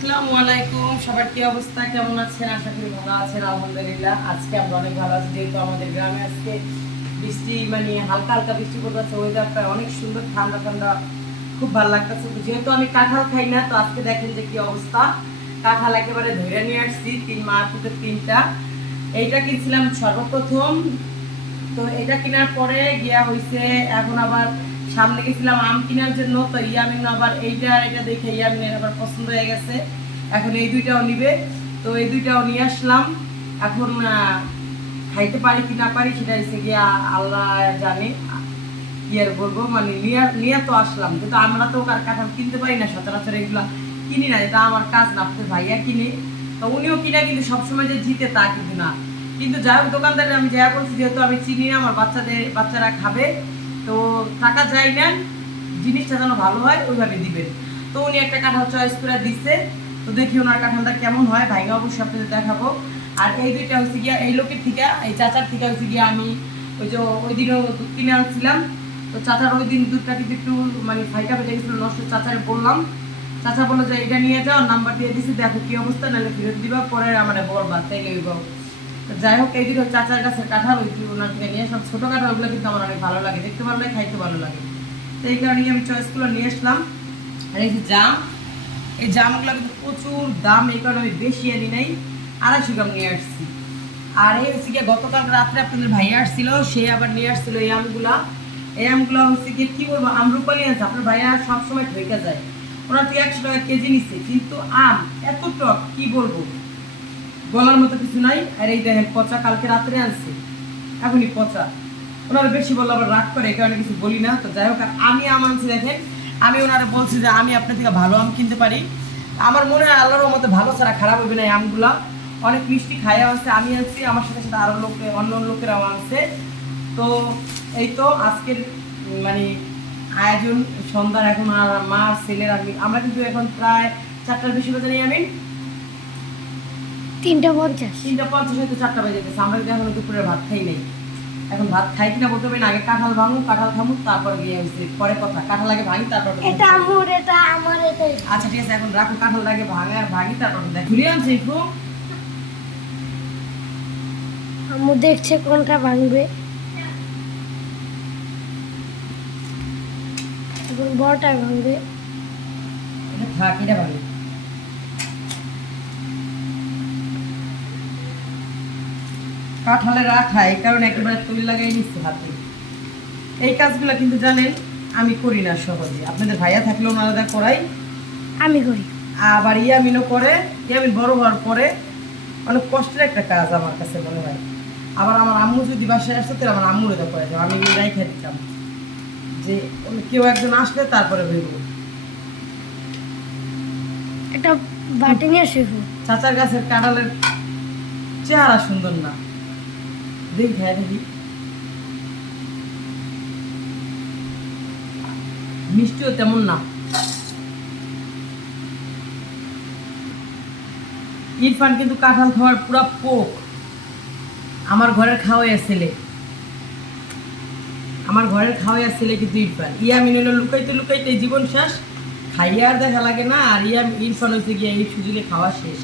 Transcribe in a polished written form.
আসসালামু আলাইকুম। সবার কি অবস্থা, কেমন আছেন? আশা করি ভালো আছেন। আলহামদুলিল্লাহ আজকে আমরা অনেক ভালো আছি, যেহেতু আমাদের গ্রামে আজকে বৃষ্টি মানে হালকা হালকা বৃষ্টি পড়তেছে, ওয়েদারটা অনেক সুন্দর, ঠান্ডা ঠান্ডা, খুব ভালো লাগতেছে। তো যেহেতু আমি কাঁঠাল খাই না, তো আজকে দেখেন যে কি অবস্থা। কাঁঠাল একেবারে ধরে নিয়ে আসছি, তিনটা। এইটা কিনছিলাম সর্বপ্রথম, তো এটা কেনার পরে গিয়া হয়েছে, এখন আবার সামনে গেছিলাম আম কেনার জন্য। তো ইয়ামিন আবার এইটা আর এটা দেখে ইয়ামিনের আবার পছন্দ হয়ে গেছে, এখন এই দুইটাও নিবে। তো এই দুইটাও নিয়ে আসলাম। এখন খাইতে পারি কি না পারি সেটা হচ্ছে গিয়া আল্লাহ জানে। কি আর বলবো, মানে নিয়ে নিয়ে তো আসলাম, কিন্তু আমরা তো আর কাঁঠাল কিনতে পারি না সচরাচর, এগুলা কিনি না, এটা আমার কাজ না, আপনাদের ভাইয়া কিনে। তো উনিও কিনা, কিন্তু সবসময় যে জিতে তা কিন্তু না। কিন্তু যাই হোক, দোকানদারে আমি যা বলছি, যেহেতু আমি চিনি না, আমার বাচ্চারা খাবে, তো টাকা যাই নেন, জিনিসটা যেন ভালো হয় ওইভাবে দিবেন। তো উনি একটা কাঁঠাল চয়েস করে দিচ্ছে, তো দেখি ওনার কাঁঠালটা কেমন হয়, ভাইগা অবশ্যই আপনাদের দেখাবো। আর এই দুইটা হচ্ছে গিয়া এই লোকের থেকে, এই চাচার থেকে হচ্ছে গিয়া আমি ওই যে ওই দিনও দুধ কিনে আনছিলাম। তো চাচার ওই দিন দুধটা কিন্তু একটু মানে ফাইটা ফেটে গেছিলো, নষ্ট। চাচারে বললাম, চাচা বললো যে এটা নিয়ে যাও, নাম্বার দিয়ে দিছি, দেখো কি অবস্থা, নাহলে ফেরত দিবা, পরে আমার বলবা, তাই লইব। তো যাই হোক, এই দিকে চাচার কাছে কাঁঠাল, ওই ওনার থেকে নিয়ে সব ছোটো কাঁঠালগুলো কিন্তু আমার অনেক ভালো লাগে, দেখতে ভালো লাগে, খাইতে ভালো লাগে। তো এই কারণেই আমি চয়েসগুলো নিয়ে আসলাম। আর এই যে জাম, এই জামগুলো কিন্তু প্রচুর দাম, এই কারণে আমি বেশি আনি নাই, 250 গ্রাম নিয়ে আসছি। আর এই হচ্ছে গিয়ে গতকাল রাত্রে আপনাদের ভাইয়া আসছিল, সে আবার নিয়ে আসছিল এই আমগুলা। এই আমগুলো হচ্ছে গিয়ে কী বলবো, আমরুপালি আছে, আপনার ভাইয়া সবসময় ঢেকে যায়। ওনার থেকে 100 টাকা কেজি নিচ্ছে, কিন্তু আম এত টক কি বলবো, বলার মতো কিছু নাই। আর এই দেখেন পচা, কালকে রাত্রে আনছে, এখনই পচা। ওনারা বেশি বললে আবার রাগ করে, এই কারণে কিছু বলি না। তো যাই হোক, আর আমি আম আনছি দেখেন, আমি ওনারা বলছি যে আমি আপনার থেকে ভালো আম কিনতে পারি। আমার মনে হয় আল্লাহর মতো ভালো ছাড়া খারাপ হবে না এই আমগুলা, অনেক মিষ্টি খাইয়া আছে। আমি আনছি, আমার সাথে সাথে আরও অন্য লোকেরাও আনছে। তো এই তো আজকের মানে আয়োজন সন্ধ্যার, এখন আর মা ছেলের আমরা কিন্তু এখন প্রায় 4টার বেশি বাজে নেই, আমি 3:50 হয়তো 4টা বেজে গেছে, আমরা কিন্তু এখনো দুপুরের ভাত খাই নেই। এখন ভাত খাই কিনা বলতে পারি না, আগে কাঁঠাল ভাঙু, কাঁঠাল খামু, তারপর গিয়ে হয়েছে পরে কথা, কাঁঠাল আগে ভাঙি তারপর। আচ্ছা ঠিক আছে, এখন রাখো, কাঁঠাল আগে ভাঙি তারপর দেখ। ঘুরে আনছে একটু, আম্মু দেখছে কোনটা ভাঙবে, এখন বড়টা ভাঙবে। এটা থাক, এটা ভাঙি। কাঁঠালে রাখা, এই কারণে একেবারে তৈরি লাগাই নিচ্ছে হাতে। এই কাজগুলো কিন্তু জানেন আমি করি না সহজে, আপনাদের ভাইয়া থাকলে ওনারা করাই, আমি করি। আবার ইয়ামিনও করে। ইয়ামিন বড় হওয়ার পরে অনেক কষ্টের একটা কাজ আমার কাছে মনে হয়। আবার আমার আম্মু যদি বাসায় আসতো, তাহলে আমার আম্মুর এটা করে দেবো, আমি রাইখা দিতাম, যে কেউ একজন আসলে তারপরে বেরবো। একটা বাটি নিয়ে শেখো। চাচার গাছের কাঁঠালের চেহারা সুন্দর না, দেখি মিষ্টিও তেমন না। ইরফান কিন্তু কাঁঠাল খাওয়ার পুরা পোক, আমার ঘরের খাওয়াইয়া ছেলে, কিন্তু ইরফান। ইয়ামিন হলো লুকাইতে লুকাইতে জীবন শেষ, খাইয়া আর দেখা লাগে না। আর ইরফান হচ্ছে গিয়ে এই সুযোগে খাওয়া শেষ।